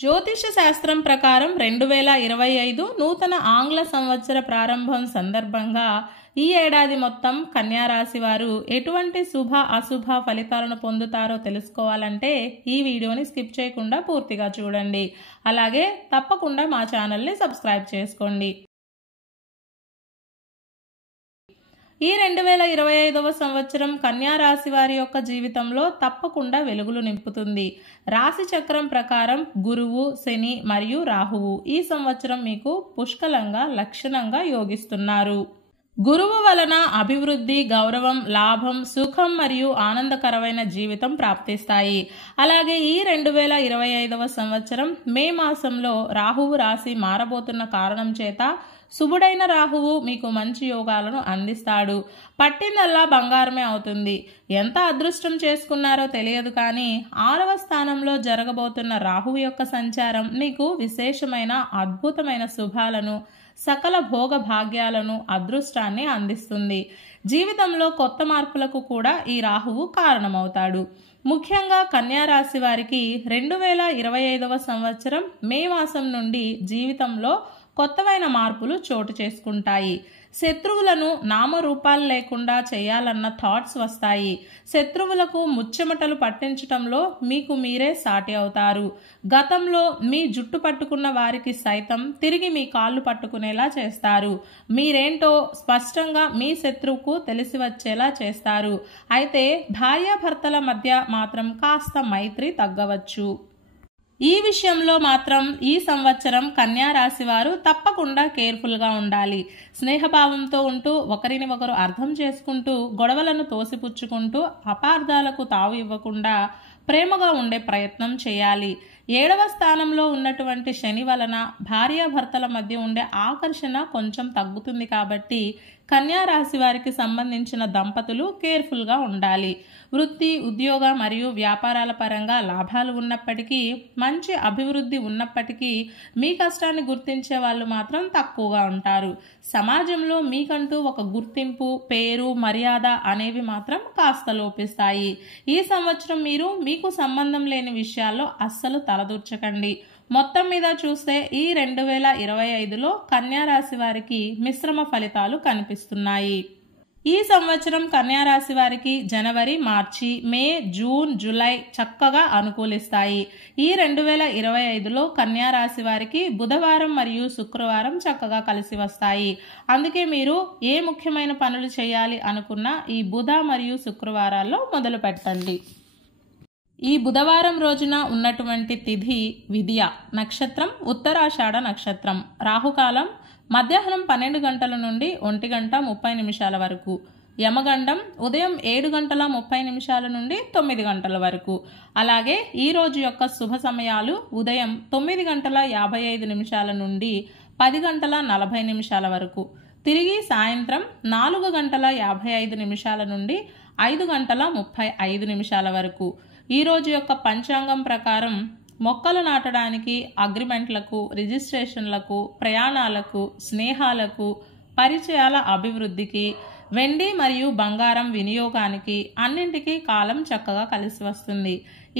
జ్యోతిష శాస్త్రం ప్రకారం 2025 నూతన ఆంగ్ల సంవత్సర ప్రారంభం సందర్భంగా ఈ ఏడాది మొత్తం కన్యా రాశి వారు ఎటువంటి శుభ అశుభ ఫలితాలను పొందుతారో తెలుసుకోవాలంటే ఈ వీడియోని స్కిప్ చేయకుండా పూర్తిగా చూడండి. అలాగే తప్పకుండా మా ఛానల్ని సబ్స్క్రైబ్ చేసుకోండి. ఈ 2025వ సంవత్సరం కన్యా రాశి వారి యొక్క జీవితంలో తప్పకుండా వెలుగులు నింపుతుంది. రాశి చక్రం ప్రకారం గురువు, శని మరియు రాహువు ఈ సంవత్సరం మీకు పుష్కలంగా లక్షణంగా యోగిస్తున్నారు. గురువు వలన అభివృద్ధి, గౌరవం, లాభం, సుఖం మరియు ఆనందకరమైన జీవితం ప్రాప్తిస్తాయి. అలాగే ఈ 2025వ సంవత్సరం మే మాసంలో రాహువు రాశి మారబోతున్న కారణం చేత శుభుడైన రాహువు మీకు మంచి యోగాలను అందిస్తాడు. పట్టిందల్లా బంగారమే అవుతుంది. ఎంత అదృష్టం చేసుకున్నారో తెలియదు కానీ 6వ స్థానంలో జరగబోతున్న రాహువు యొక్క సంచారం మీకు విశేషమైన అద్భుతమైన శుభాలను, సకల భోగ భాగ్యాలను, అదృష్టాన్ని అందిస్తుంది. జీవితంలో కొత్త మార్పులకు కూడా ఈ రాహువు కారణమవుతాడు. ముఖ్యంగా కన్యా రాశి వారికి 2025వ సంవత్సరం మే మాసం నుండి జీవితంలో కొత్తవైన మార్పులు చోటు చేసుకుంటాయి. శత్రువులను నామరూపాలు లేకుండా చేయాలన్న థాట్స్ వస్తాయి. శత్రువులకు ముచ్చెమటలు పట్టించటంలో మీకు మీరే సాటి అవుతారు. గతంలో మీ జుట్టు పట్టుకున్న వారికి సైతం తిరిగి మీ కాళ్ళు పట్టుకునేలా చేస్తారు. మీరేంటో స్పష్టంగా మీ శత్రువుకు తెలిసి వచ్చేలా చేస్తారు. అయితే భార్యాభర్తల మధ్య మాత్రం కాస్త మైత్రి తగ్గవచ్చు. ఈ విషయంలో మాత్రం ఈ సంవత్సరం కన్యా రాశి వారు తప్పకుండా కేర్ఫుల్గా ఉండాలి. స్నేహభావంతో ఉంటూ ఒకరిని ఒకరు అర్థం చేసుకుంటూ గొడవలను తోసిపుచ్చుకుంటూ అపార్థాలకు తావు ఇవ్వకుండా ప్రేమగా ఉండే ప్రయత్నం చేయాలి. 7వ స్థానంలో ఉన్నటువంటి శని వలన భార్యాభర్తల మధ్య ఉండే ఆకర్షణ కొంచెం తగ్గుతుంది కాబట్టి కన్యా రాశి వారికి సంబంధించిన దంపతులు కేర్ఫుల్గా ఉండాలి. వృత్తి, ఉద్యోగ మరియు వ్యాపారాల పరంగా లాభాలు ఉన్నప్పటికీ, మంచి అభివృద్ధి ఉన్నప్పటికీ మీ కష్టాన్ని గుర్తించే వాళ్ళు మాత్రం తక్కువగా ఉంటారు. సమాజంలో మీకంటూ ఒక గుర్తింపు, పేరు, మర్యాద అనేవి మాత్రం కాస్త లోపిస్తాయి. ఈ సంవత్సరం మీరు మీకు సంబంధం లేని విషయాల్లో అస్సలు తలదూర్చకండి. మొత్తం మీద చూస్తే ఈ 2025లో కన్యా రాశి వారికి మిశ్రమ ఫలితాలు కనిపిస్తున్నాయి. ఈ సంవత్సరం కన్యా రాశి వారికి జనవరి, మార్చి, మే, జూన్, జూలై చక్కగా అనుకూలిస్తాయి. ఈ 2025లో కన్యా రాశి వారికి బుధవారం మరియు శుక్రవారం చక్కగా కలిసి వస్తాయి. అందుకే మీరు ఏ ముఖ్యమైన పనులు చేయాలి అనుకున్నా ఈ బుధ మరియు శుక్రవారాల్లో మొదలు పెట్టండి. ఈ బుధవారం రోజున ఉన్నటువంటి తిథి విద్య, నక్షత్రం ఉత్తరాషాఢ నక్షత్రం, రాహుకాలం మధ్యాహ్నం 12 గంటల నుండి 1:30 వరకు, యమగండం ఉదయం 7:30 నుండి 9 గంటల వరకు. అలాగే ఈ రోజు యొక్క శుభ సమయాలు ఉదయం 9:55 నుండి 10:40 వరకు, తిరిగి సాయంత్రం 4:55 నుండి 5:35 వరకు. ఈ రోజు యొక్క పంచాంగం ప్రకారం మొక్కలు నాటడానికి, అగ్రిమెంట్లకు, రిజిస్ట్రేషన్లకు, ప్రయాణాలకు, స్నేహాలకు, పరిచయాల అభివృద్ధికి, వెండి మరియు బంగారం వినియోగానికి అన్నింటికీ కాలం చక్కగా కలిసి వస్తుంది.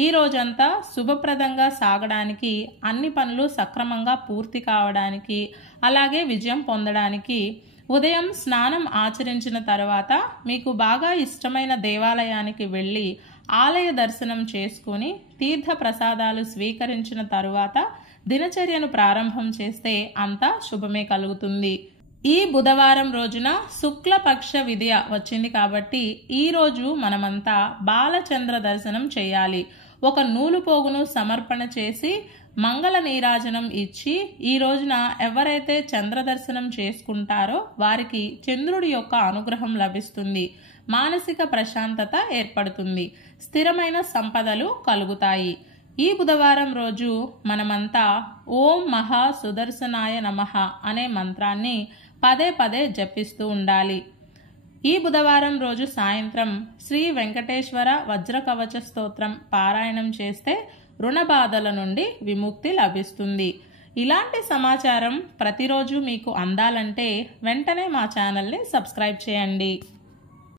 ఈ రోజంతా శుభప్రదంగా సాగడానికి, అన్ని పనులు సక్రమంగా పూర్తి కావడానికి, అలాగే విజయం పొందడానికి ఉదయం స్నానం ఆచరించిన తర్వాత మీకు బాగా ఇష్టమైన దేవాలయానికి వెళ్ళి ఆలయ దర్శనం చేసుకుని తీర్థ ప్రసాదాలు స్వీకరించిన తరువాత దినచర్యను ప్రారంభం చేస్తే అంతా శుభమే కలుగుతుంది. ఈ బుధవారం రోజున శుక్లపక్ష విద్య వచ్చింది కాబట్టి ఈ రోజు మనమంతా బాలచంద్ర దర్శనం చేయాలి. ఒక నూలు పోగును సమర్పణ చేసి మంగళ నీరాజనం ఇచ్చి ఈ రోజున ఎవరైతే చంద్ర దర్శనం చేసుకుంటారో వారికి చంద్రుడి యొక్క అనుగ్రహం లభిస్తుంది. మానసిక ప్రశాంతత ఏర్పడుతుంది. స్థిరమైన సంపదలు కలుగుతాయి. ఈ బుధవారం రోజు మనమంతా ఓం మహా సుదర్శనాయ నమః అనే మంత్రాన్ని పదే పదే జపిస్తూ ఉండాలి. ఈ బుధవారం రోజు సాయంత్రం శ్రీ వెంకటేశ్వర వజ్రకవచ స్తోత్రం పారాయణం చేస్తే రుణ బాధల నుండి విముక్తి లభిస్తుంది. ఇలాంటి సమాచారం ప్రతిరోజు మీకు అందాలంటే వెంటనే మా ఛానల్ని సబ్స్క్రైబ్ చేయండి.